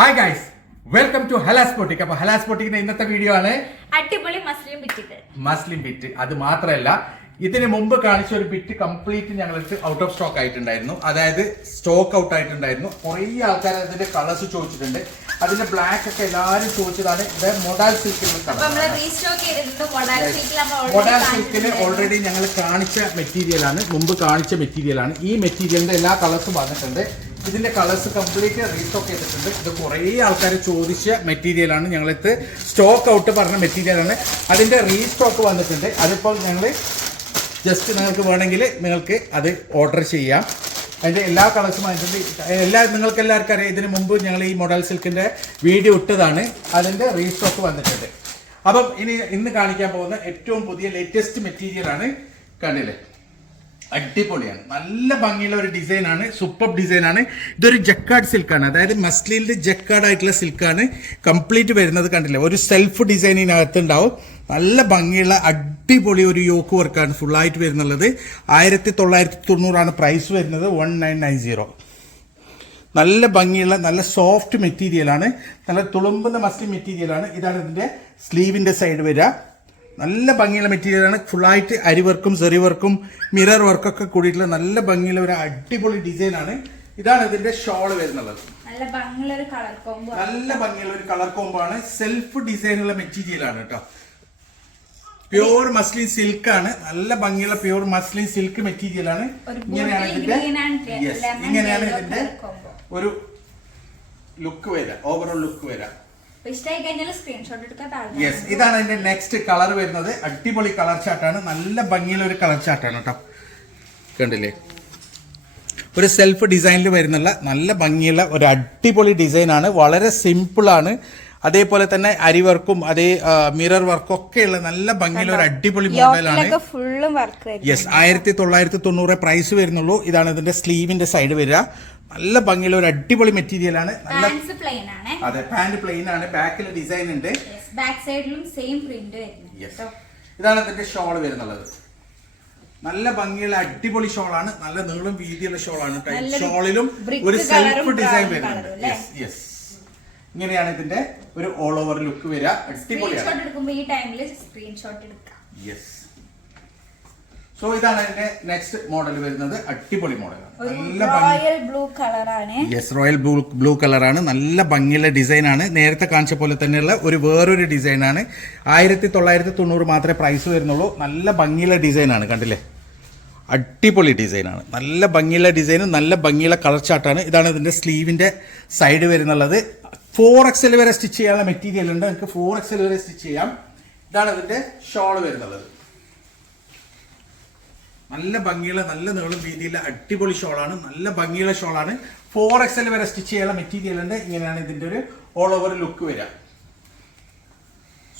Hi guys welcome to ഹലാസ് പൊട്ടിക് അപ്പൊ ഹലാസ് പൊട്ടിക്കിന്റെ ഇന്നത്തെ വീഡിയോ ആണ് അടിപൊളി മസ്ലിം ബിറ്റ് മസ്ലിം ബിറ്റ് അത് മാത്രമല്ല ഇതിന് മുമ്പ് കാണിച്ച ഒരു ബിറ്റ് കംപ്ലീറ്റ് ഞങ്ങൾക്ക് ഔട്ട് ഓഫ് സ്റ്റോക്ക് ആയിട്ടുണ്ടായിരുന്നു. അതായത് സ്റ്റോക്ക് ഔട്ട് ആയിട്ടുണ്ടായിരുന്നു. കുറേ ആൾക്കാർ അതിന്റെ കളേഴ്സ് ചോദിച്ചിട്ടുണ്ട്. അതിന്റെ ബ്ലാക്ക് ഒക്കെ എല്ലാവരും ചോദിച്ചതാണ്. ഇത് മൊഡാൽ സിൽക്കിൽ മൊഡാൽ സിൽക്കിൽ ഓൾറെഡി ഞങ്ങൾ കാണിച്ച മെറ്റീരിയലാണ് മുമ്പ് കാണിച്ച മെറ്റീരിയലാണ് ഈ മെറ്റീരിയലിന്റെ എല്ലാ കളേഴ്സും വന്നിട്ടുണ്ട്. ഇതിന്റെ കളേഴ്സ് കംപ്ലീറ്റ് റീസ്റ്റോക്ക് ചെയ്തിട്ടുണ്ട്. ഇത് കുറേ ആൾക്കാർ ചോദിച്ച മെറ്റീരിയലാണ് ഞങ്ങളിത് സ്റ്റോക്ക് ഔട്ട് പറഞ്ഞ മെറ്റീരിയലാണ് അതിന്റെ റീസ്റ്റോക്ക് വന്നിട്ടുണ്ട്. അതിപ്പോൾ ഞങ്ങൾ ജസ്റ്റ് നിങ്ങൾക്ക് വേണമെങ്കിൽ നിങ്ങൾക്ക് അത് ഓർഡർ ചെയ്യാം. അതിന്റെ എല്ലാ കളേഴ്സും വന്നിട്ടുണ്ട് എല്ലാ നിങ്ങൾക്ക് എല്ലാവർക്കും അറിയാം. ഇതിന് മുമ്പ് ഞങ്ങൾ ഈ മോഡൽ സിൽക്കിന്റെ വീഡിയോ ഇട്ടതാണ്. അതിന്റെ റീസ്റ്റോക്ക് വന്നിട്ടുണ്ട്. അപ്പം ഇനി ഇന്ന് കാണിക്കാൻ പോകുന്ന ഏറ്റവും പുതിയ ലേറ്റസ്റ്റ് മെറ്റീരിയലാണ് കണ്ടില്ലേ അടിപൊളിയാണ്. നല്ല ഭംഗിയുള്ള ഒരു ഡിസൈൻ ആണ്. സൂപ്പർ ഡിസൈൻ ആണ്. ഇതൊരു ജക്കാർഡ് സിൽക്കാണ് അതായത് മസ്ലിന്റെ ജക്കാർഡ് ആയിട്ടുള്ള സിൽക്കാണ് കംപ്ലീറ്റ് വരുന്നത് കണ്ടില്ല? ഒരു സെൽഫ് ഡിസൈനിനകത്ത് ഉണ്ടാവും നല്ല ഭംഗിയുള്ള അടിപൊളി ഒരു യോക്ക് വർക്കാണ് ഫുള്ളായിട്ട് വരുന്നുള്ളത് ആയിരത്തി തൊള്ളായിരത്തി തൊണ്ണൂറാണ് പ്രൈസ് വരുന്നത്. വൺ നയൻ നയൻ സീറോ നല്ല ഭംഗിയുള്ള നല്ല സോഫ്റ്റ് മെറ്റീരിയലാണ് നല്ല തുളുമ്പുന്ന മസ്ലിൻ മെറ്റീരിയലാണ് ഇതാണ് ഇതിന്റെ സ്ലീവിന്റെ സൈഡ് വരിക. നല്ല ഭംഗിയുള്ള മെറ്റീരിയലാണ് ഫുള്ളായിട്ട് അരി വർക്കും സെറി വർക്കും മിറർ വർക്കൊക്കെ കൂടിയിട്ടുള്ള നല്ല ഭംഗിയുള്ള ഒരു അടിപൊളി ഡിസൈനാണ് ഇതാണ് ഇതിന്റെ ഷോൾ വരുന്നുള്ളത്. നല്ല ഭംഗിയുള്ള ഒരു കളർ കോംബോ നല്ല ഭംഗിയുള്ള ഒരു കളർ ആണ്. സെൽഫ് ഡിസൈനുള്ള മെറ്റീരിയലാണ് കേട്ടോ പ്യൂർ മസ്ലിൻ സിൽക്ക് ആണ്. നല്ല ഭംഗിയുള്ള പ്യൂർ മസ്ലിൻ സിൽക്ക് മെറ്റീരിയൽ ആണ്. ഇങ്ങനെയാണ് ഇതിന്റെ ഇങ്ങനെയാണ് ഇതിന്റെ ഒരു ലുക്ക് വരിക. ഓവറോൾ ലുക്ക് വരിക. യെസ് ഇതാണ് അതിന്റെ നെക്സ്റ്റ് കളർ വരുന്നത്. അടിപൊളി കളർ ചാർട്ടാണ് നല്ല ഭംഗിയുള്ള ഒരു കളർ ചാർട്ടാണ് കേട്ടോ കണ്ടില്ലേ? ഒരു സെൽഫ് ഡിസൈനിൽ വരുന്നുള്ള നല്ല ഭംഗിയുള്ള ഒരു അടിപൊളി ഡിസൈനാണ് വളരെ സിമ്പിളാണ് അതേപോലെ തന്നെ അരി വർക്കും അതേ മിറർ വർക്കും ഒക്കെയുള്ള നല്ല ഭംഗിയുള്ള ഒരു അടിപൊളി മോഡലാണ് യെസ് ആയിരത്തി തൊള്ളായിരത്തി തൊണ്ണൂറ് പ്രൈസ് വരുന്നുള്ളൂ. ഇതാണ് ഇതിന്റെ സ്ലീവിന്റെ സൈഡ് വരിക. നല്ല ഭംഗിയുള്ള ഒരു അടിപൊളി മെറ്റീരിയൽ ആണ്. നല്ല ആണ്. അതെ പാന്റ് പ്ലെയിൻ ആണ്. ബാക്കിൽ ഡിസൈൻ ഉണ്ട്. ബാക്ക് സൈഡിലും സെയിം പ്രിന്റ് ഇതാണ് ഇതിന്റെ ഷോൾ വരുന്നുള്ളത്. നല്ല ഭംഗിയുള്ള അടിപൊളി ഷോളാണ് നല്ല നീളം വീതിയുള്ള ഷോളാണ് ആണ് ഷോളിലും ഒരു സെൽഫ് ഡിസൈൻ വരുന്നുണ്ട്? യെസ് യെസ് ഇങ്ങനെയാണ് ഇതിന്റെ ഒരു ഓൾ ഓവർ ലുക്ക് വരിക. അടിപൊളിയാണ്. സ്ക്രീൻഷോട്ട് ഈ ടൈമിൽ സ്ക്രീൻഷോട്ട് എടുക്കാം. യെസ് സോ ഇതാണ് അതിന്റെ നെക്സ്റ്റ് മോഡൽ വരുന്നത് അടിപൊളി മോഡലാണ് ഒരു നല്ല ഭംഗി റോയൽ ബ്ലൂ കളറാണ് യെസ് റോയൽ ബ്ലൂ ബ്ലൂ കളറാണ് നല്ല ഭംഗിയുള്ള ഡിസൈൻ ആണ്. നേരത്തെ കാണിച്ച പോലെ തന്നെയുള്ള ഒരു വേറൊരു ഡിസൈൻ ആണ്. ആയിരത്തി തൊള്ളായിരത്തി തൊണ്ണൂറ് മാത്രമേ പ്രൈസ് വരുന്നുള്ളൂ. നല്ല ഭംഗിയുള്ള ഡിസൈൻ ആണ് കണ്ടില്ലേ? അടിപൊളി ഡിസൈനാണ് നല്ല ഭംഗിയുള്ള ഡിസൈനും നല്ല ഭംഗിയുള്ള കളർ ചാർട്ടാണ് ഇതാണ് ഇതിന്റെ സ്ലീവിന്റെ സൈഡ് വരുന്നുള്ളത്. ഫോർ എക്സൽ വരെ സ്റ്റിച്ച് ചെയ്യാനുള്ള മെറ്റീരിയൽ ഉണ്ട്. നിങ്ങൾക്ക് ഫോർ എക്സൽ വരെ സ്റ്റിച്ച് ചെയ്യാം. ഇതാണ് ഇതിന്റെ ഷോൾ വരുന്നുള്ളത്. നല്ല ഭംഗിയുള്ള നല്ല നീളം വീതിയുള്ള അടിപൊളി ഷോളാണ് നല്ല ഭംഗിയുള്ള ഷോളാണ് ഫോർ എക്സൽ വരെ സ്റ്റിച്ച് ചെയ്യാനുള്ള മെറ്റീരിയൽ ഉണ്ട്. ഇങ്ങനെയാണ് ഇതിന്റെ ഒരു ഓൾ ഓവർ ലുക്ക് വരിക.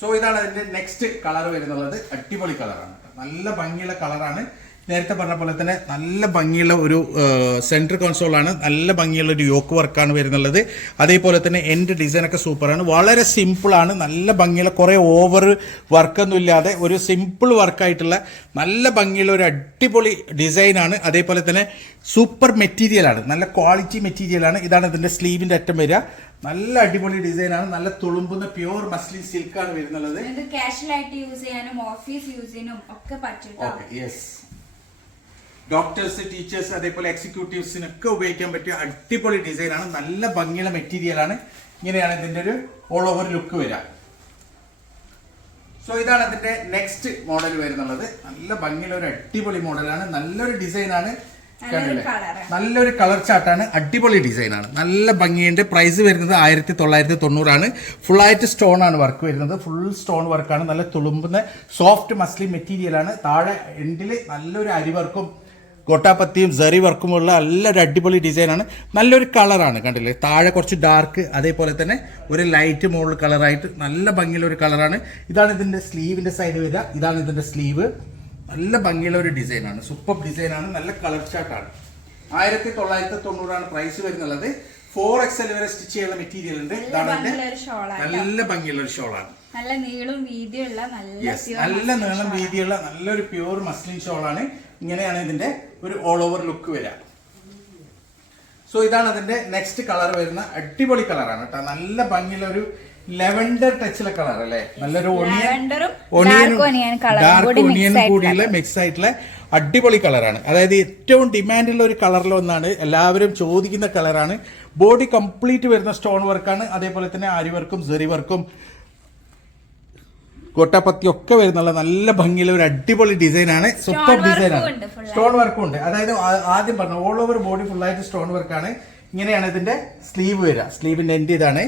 സോ ഇതാണ് അതിന്റെ നെക്സ്റ്റ് കളർ വരുന്നുള്ളത്. അടിപൊളി കളറാണ് നല്ല ഭംഗിയുള്ള കളറാണ് നേരത്തെ പറഞ്ഞ പോലെ തന്നെ നല്ല ഭംഗിയുള്ള ഒരു സെൻട്രൽ കൺസോളാണ് നല്ല ഭംഗിയുള്ള ഒരു യോക്ക് വർക്കാണ് വരുന്നുള്ളത്. അതേപോലെ തന്നെ എന്റെ ഡിസൈനൊക്കെ സൂപ്പറാണ് വളരെ സിമ്പിളാണ് നല്ല ഭംഗിയുള്ള കുറേ ഓവർ വർക്കൊന്നും ഇല്ലാതെ ഒരു സിമ്പിൾ വർക്കായിട്ടുള്ള നല്ല ഭംഗിയുള്ള ഒരു അടിപൊളി ഡിസൈനാണ് അതേപോലെ തന്നെ സൂപ്പർ മെറ്റീരിയലാണ് നല്ല ക്വാളിറ്റി മെറ്റീരിയലാണ് ഇതാണ് ഇതിന്റെ സ്ലീവിന്റെ അറ്റം വരിക. നല്ല അടിപൊളി ഡിസൈനാണ് നല്ല തുളുമ്പുന്ന പ്യുവർ മസ്ലി സിൽക്കാണ് വരുന്നുള്ളത്. കാഷ്വൽ ആയിട്ട് യൂസ് ചെയ്യാനും ഓഫീസ് യൂസിനും ഒക്കെ പറ്റും. യെസ് ഡോക്ടേഴ്സ് ടീച്ചേഴ്സ് അതേപോലെ എക്സിക്യൂട്ടീവ്സിനൊക്കെ ഉപയോഗിക്കാൻ പറ്റിയ അടിപൊളി ഡിസൈനാണ് നല്ല ഭംഗിയുള്ള മെറ്റീരിയലാണ് ഇങ്ങനെയാണ് ഇതിന്റെ ഒരു ഓൾ ഓവർ ലുക്ക് വരിക. സോ ഇതാണ് അതിന്റെ നെക്സ്റ്റ് മോഡൽ വരുന്നുള്ളത്. നല്ല ഭംഗിയുള്ള ഒരു അടിപൊളി മോഡലാണ് നല്ലൊരു ഡിസൈനാണ് നല്ലൊരു നല്ലൊരു കളർ ചാർട്ടാണ് അടിപൊളി ഡിസൈനാണ് നല്ല ഭംഗിയുണ്ട്. പ്രൈസ് വരുന്നത് ആയിരത്തി തൊള്ളായിരത്തി തൊണ്ണൂറാണ് ഫുള്ളായിട്ട് സ്റ്റോൺ ആണ് വർക്ക് വരുന്നത്. ഫുൾ സ്റ്റോൺ വർക്കാണ് നല്ല തുളുമ്പുന്ന സോഫ്റ്റ് മസ്ലിൻ മെറ്റീരിയലാണ് താഴെ എൻഡിൽ നല്ലൊരു അരി വർക്കും ഗോട്ടാപ്പത്തിയും സെറി വർക്കുമുള്ള നല്ലൊരു അടിപൊളി ഡിസൈനാണ് നല്ലൊരു കളറാണ് കണ്ടില്ലേ? താഴെ കുറച്ച് ഡാർക്ക് അതേപോലെ തന്നെ ഒരു ലൈറ്റ് മോളിൽ കളറായിട്ട് നല്ല ഭംഗിയുള്ള ഒരു കളറാണ് ഇതാണ് ഇതിന്റെ സ്ലീവിന്റെ സൈഡ് വരിക. ഇതാണ് ഇതിന്റെ സ്ലീവ് നല്ല ഭംഗിയുള്ള ഒരു ഡിസൈനാണ് സൂപ്പർ ഡിസൈനാണ് നല്ല കളർ ഷർട്ടാണ് ആയിരത്തി തൊള്ളായിരത്തി തൊണ്ണൂറാണ് പ്രൈസ് വരുന്നുള്ളത് ഫോർ എക്സൽ വരെ സ്റ്റിച്ച് ചെയ്യുന്ന മെറ്റീരിയൽ ഉണ്ട്. നല്ല ഭംഗിയുള്ള ഒരു ഷോളാണ് നല്ല ഭംഗിയുള്ള ഒരു ഷോളാണ് നല്ല നീളും വീതിയുള്ള നല്ല നീളം. വീതിയുള്ള നല്ലൊരു പ്യൂർ മസ്ലിൻ ഷോളാണ് ഇങ്ങനെയാണ് ഇതിന്റെ ഒരു ഓൾ ഓവർ ലുക്ക് വരിക. സോ ഇതാണ് അതിന്റെ നെക്സ്റ്റ് കളർ വരുന്ന അടിപൊളി കളറാണ് കേട്ടോ. നല്ല ഭംഗിയുള്ള ഒരു ലെവൻഡർ ടച്ചിലെ കളർ അല്ലേ? നല്ലൊരു ഒണിയൻ ഡാർക്ക് ആയിട്ടുള്ള കൂടിയുള്ള മിക്സ് ആയിട്ടുള്ള അടിപൊളി കളറാണ് അതായത് ഏറ്റവും ഡിമാൻഡുള്ള ഒരു കളറിലൊന്നാണ് എല്ലാവരും ചോദിക്കുന്ന കളറാണ് ബോഡി കംപ്ലീറ്റ് വരുന്ന സ്റ്റോൺ വർക്കാണ് അതേപോലെ തന്നെ ആരി വർക്കും സെറി വർക്കും കൊട്ടപ്പത്തി ഒക്കെ വരുന്നുള്ള നല്ല ഭംഗിയുള്ള ഒരു അടിപൊളി ഡിസൈനാണ്. സൂപ്പർ ഡിസൈനാണ് സ്റ്റോൺ വർക്കും ഉണ്ട് അതായത് ആദ്യം പറഞ്ഞു ഓൾ ഓവർ ബോഡി ഫുൾ ആയിട്ട് സ്റ്റോൺ വർക്കാണ് ഇങ്ങനെയാണ് ഇതിന്റെ സ്ലീവ് വരിക. സ്ലീവിന്റെ എൻഡ് ഇതാണ്.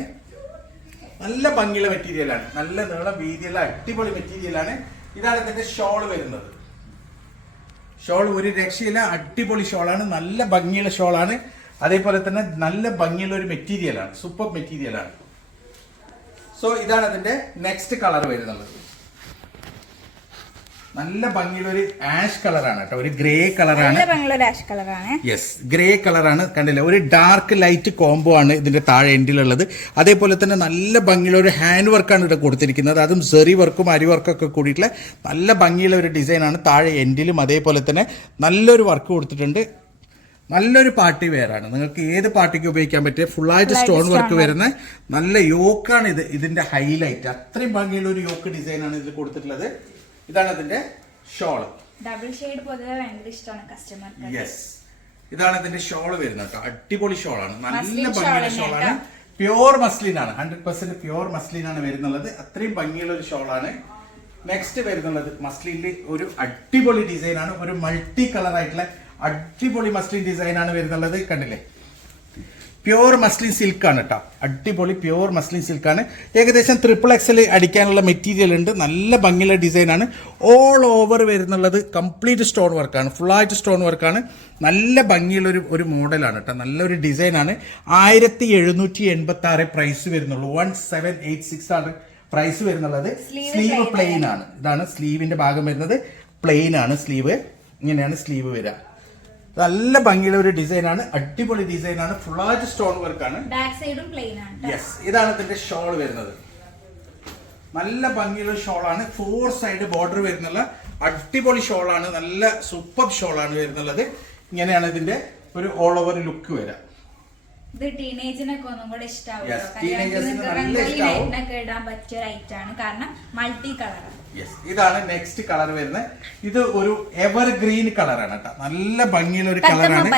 നല്ല ഭംഗിയുള്ള മെറ്റീരിയലാണ് നല്ല നീളം വീതിയുള്ള അടിപൊളി മെറ്റീരിയലാണ് ഇതാണ് ഇതിന്റെ ഷോൾ വരുന്നത്. ഷോൾ ഒരു രക്ഷയില്ല അടിപൊളി ഷോളാണ് നല്ല ഭംഗിയുള്ള ഷോളാണ് അതേപോലെ തന്നെ നല്ല ഭംഗിയുള്ള ഒരു മെറ്റീരിയലാണ് സൂപ്പർ മെറ്റീരിയലാണ് സോ ഇതാണ് അതിന്റെ നെക്സ്റ്റ് കളർ വരുന്നത്. നല്ല ഭംഗിയുള്ള ഒരു ആഷ് കളറാണ് കേട്ടോ. ഒരു ഗ്രേ കളറാണ് യെസ് ഗ്രേ കളറാണ് കണ്ടില്ല? ഒരു ഡാർക്ക് ലൈറ്റ് കോംബോ ആണ് ഇതിന്റെ താഴെ എൻഡിലുള്ളത് അതേപോലെ തന്നെ നല്ല ഭംഗിയുള്ള ഒരു ഹാൻഡ് വർക്കാണ് ഇവിടെ കൊടുത്തിരിക്കുന്നത്. അതും സെറി വർക്കും അരി വർക്കും ഒക്കെ കൂടിയിട്ടുള്ള നല്ല ഭംഗിയുള്ള ഒരു ഡിസൈനാണ് താഴെ എൻഡിലും അതേപോലെ തന്നെ നല്ലൊരു വർക്ക് കൊടുത്തിട്ടുണ്ട്. നല്ലൊരു പാർട്ടി വെയറാണ് നിങ്ങൾക്ക് ഏത് പാർട്ടിക്ക് ഉപയോഗിക്കാൻ പറ്റിയ ഫുള്ളായിട്ട് സ്റ്റോൺ വർക്ക് വരുന്ന നല്ല യോക്കാണ് ഇത്. ഇതിന്റെ ഹൈലൈറ്റ് അത്രയും ഭംഗിയുള്ള ഒരു യോക്ക് ഡിസൈനാണ് ഇതിൽ കൊടുത്തിട്ടുള്ളത്. ഇതാണ് ഇതിന്റെ ഷോൾ ഡബിൾ ഷെയ്ഡ് പൊതുവെ ഭയങ്കര ഇഷ്ടമാണ് കസ്റ്റമർക്ക് യെസ് ഇതാണ് ഇതിന്റെ ഷോൾ വരുന്നത് കേട്ടോ. അടിപൊളി ഷോളാണ് നല്ല ഭംഗിയുള്ള ഷോളാണ്. പ്യുവർ മസ്ലിൻ ആണ്. ഹൺഡ്രഡ് പെർസെന്റ് പ്യുവർ മസ്ലിൻ ആണ് വരുന്നുള്ളത്. അത്രയും ഭംഗിയുള്ള ഒരു ഷോളാണ് നെക്സ്റ്റ് വരുന്നുള്ളത് മസ്ലിനിൽ ഒരു അടിപൊളി ഡിസൈൻ ആണ്. ഒരു മൾട്ടി കളർ ആയിട്ടുള്ള അടിപൊളി മസ്ലിൻ ഡിസൈൻ ആണ് വരുന്നുള്ളത്. കണ്ടില്ലേ? പ്യുവർ മസ്ലിൻ സിൽക്ക് ആണ് കേട്ടോ അടിപൊളി പ്യുവർ മസ്ലിൻ സിൽക്ക് ആണ്. ഏകദേശം ട്രിപ്പിൾ എക്സൽ അടിക്കാനുള്ള മെറ്റീരിയൽ ഉണ്ട്. നല്ല ഭംഗിയുള്ള ഡിസൈനാണ് ഓൾ ഓവർ വരുന്നുള്ളത് കംപ്ലീറ്റ് സ്റ്റോൺ വർക്കാണ് ഫുള്ളായിട്ട് സ്റ്റോൺ വർക്കാണ് നല്ല ഭംഗിയുള്ളൊരു ഒരു മോഡലാണ് കേട്ടോ നല്ലൊരു ഡിസൈനാണ് ആയിരത്തി എഴുന്നൂറ്റി എൺപത്തി ആറ് പ്രൈസ് വരുന്നുള്ളൂ. വൺ സെവൻ എയ്റ്റ് സിക്സ് ആണ് പ്രൈസ് വരുന്നുള്ളത്. സ്ലീവ് പ്ലെയിൻ ആണ്. ഇതാണ് സ്ലീവിന്റെ ഭാഗം വരുന്നത്. പ്ലെയിൻ ആണ് സ്ലീവ് ഇങ്ങനെയാണ് സ്ലീവ് വരിക. നല്ല ഭംഗിയുള്ള ഒരു ഡിസൈനാണ് അടിപൊളി ഡിസൈനാണ് ഫുള്ളായിട്ട് സ്റ്റോൺ വർക്കാണ് ബാക്ക് സൈഡും പ്ലെയിൻ ആണ്. യെസ് ഇതാണ് ഇതിന്റെ ഷോൾ വരുന്നത്. നല്ല ഭംഗിയുള്ള ഷോളാണ് ഫോർ സൈഡ് ബോർഡർ വരുന്നുള്ള അടിപൊളി ഷോളാണ് നല്ല സൂപ്പർ ഷോളാണ് വരുന്നുള്ളത്. ഇങ്ങനെയാണ് ഇതിന്റെ ഒരു ഓൾ ഓവർ ലുക്ക് വരാം ഇത് ടീനേജിനൊക്കെ ഒന്നും കൂടെ ഇടാൻ പറ്റിയ ഒരു കാരണം മൾട്ടി കളറാണ് യെസ് ഇതാണ് നെക്സ്റ്റ് കളർ വരുന്നത്. ഇത് ഒരു എവർ ഗ്രീൻ കളറാണ് കേട്ടോ. നല്ല ഭംഗിയുള്ള ഒരു കളറാണ്.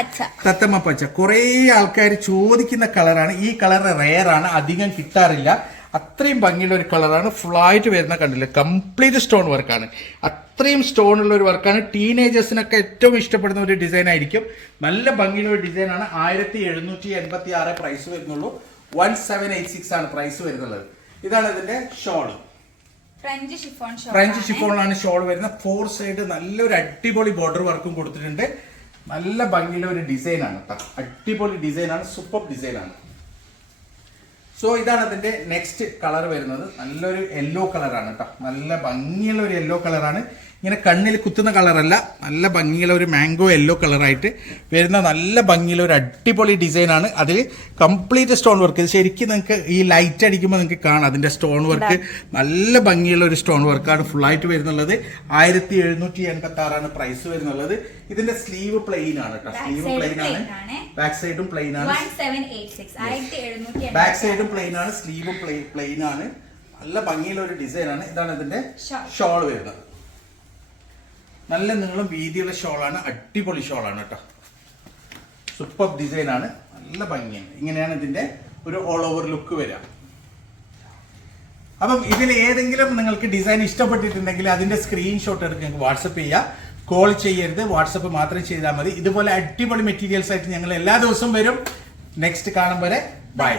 തത്തമ്മ പച്ച. കുറെ ആൾക്കാർ ചോദിക്കുന്ന കളറാണ് ഈ കളർ റെയർ ആണ്. അധികം കിട്ടാറില്ല. അത്രയും ഭംഗിയുള്ള ഒരു കളറാണ് ഫുള്ളായിട്ട് വരുന്ന കണ്ടില്ല? കംപ്ലീറ്റ് സ്റ്റോൺ വർക്കാണ് അത്രയും സ്റ്റോൺ ഉള്ള ഒരു വർക്കാണ് ടീനേജേഴ്സിനൊക്കെ ഏറ്റവും ഇഷ്ടപ്പെടുന്ന ഒരു ഡിസൈൻ ആയിരിക്കും. നല്ല ഭംഗിയുള്ള ഒരു ഡിസൈനാണ് ആയിരത്തി എഴുന്നൂറ്റി എൺപത്തി ആറ് പ്രൈസ് വരുന്നുള്ളൂ. വൺ സെവൻ എയ്റ്റ് സിക്സ് ആണ് പ്രൈസ് വരുന്നുള്ളത്. ഇതാണ് ഇതിന്റെ shawl French chiffon shawl French ഷിഫോണിലാണ് shawl വരുന്നത് ഫോർ സൈഡ് നല്ലൊരു അടിപൊളി ബോർഡർ വർക്കും കൊടുത്തിട്ടുണ്ട്. നല്ല ഭംഗിയുള്ള ഒരു ഡിസൈനാണ് കേട്ടോ അടിപൊളി ഡിസൈനാണ് സൂപ്പർ ഡിസൈനാണ് സോ ഇതാണ് അതിന്റെ നെക്സ്റ്റ് കളർ വരുന്നത്. നല്ലൊരു യെല്ലോ കളറാണ് കേട്ടോ. നല്ല ഭംഗിയുള്ള ഒരു യെല്ലോ കളറാണ് ഇങ്ങനെ കണ്ണിൽ കുത്തുന്ന കളറല്ല. നല്ല ഭംഗിയുള്ള ഒരു മാംഗോ യെല്ലോ കളറായിട്ട് വരുന്ന നല്ല ഭംഗിയുള്ള ഒരു അടിപൊളി ഡിസൈനാണ്. അതിൽ കംപ്ലീറ്റ് സ്റ്റോൺ വർക്ക്. ഇത് ശരിക്കും നിങ്ങൾക്ക് ഈ ലൈറ്റ് അടിക്കുമ്പോൾ നിങ്ങൾക്ക് കാണാം. അതിന്റെ സ്റ്റോൺ വർക്ക് നല്ല ഭംഗിയുള്ള ഒരു സ്റ്റോൺ വർക്കാണ് ഫുള്ളായിട്ട് വരുന്നുള്ളത്. ആയിരത്തി എഴുന്നൂറ്റി എൺപത്തി ആറാണ് പ്രൈസ് വരുന്നുള്ളത്. ഇതിന്റെ സ്ലീവ് പ്ലെയിൻ ആണ് കേട്ടോ. സ്ലീവ് പ്ലെയിൻ ആണ്. ബാക്ക് സൈഡും പ്ലെയിൻ ആണ്. ബാക്ക് സൈഡും പ്ലെയിൻ ആണ്. സ്ലീവ് പ്ലെയിൻ ആണ്. നല്ല ഭംഗിയുള്ള ഒരു ഡിസൈൻ ആണ്. ഇതാണ് ഇതിന്റെ ഷോൾ വരുന്നത്. നല്ല നീളം വീതിയുള്ള ഷോളാണ് അടിപൊളി ഷോളാണ് കേട്ടോ. സൂപ്പർ ആണ്. നല്ല ഭംഗിയാണ്. ഇങ്ങനെയാണ് ഇതിന്റെ ഒരു ഓൾ ഓവർ ലുക്ക് വരിക. അപ്പം ഇതിൽ ഏതെങ്കിലും നിങ്ങൾക്ക് ഡിസൈൻ ഇഷ്ടപ്പെട്ടിട്ടുണ്ടെങ്കിൽ അതിന്റെ സ്ക്രീൻഷോട്ട് എടുക്കുക നിങ്ങൾക്ക് വാട്സപ്പ് ചെയ്യാം. കോൾ ചെയ്യരുത്. വാട്സപ്പ് മാത്രം ചെയ്താൽ മതി. ഇതുപോലെ അടിപൊളി മെറ്റീരിയൽസ് ആയിട്ട് ഞങ്ങൾ എല്ലാ ദിവസവും വരും. നെക്സ്റ്റ് കാണും വരെ. ബൈ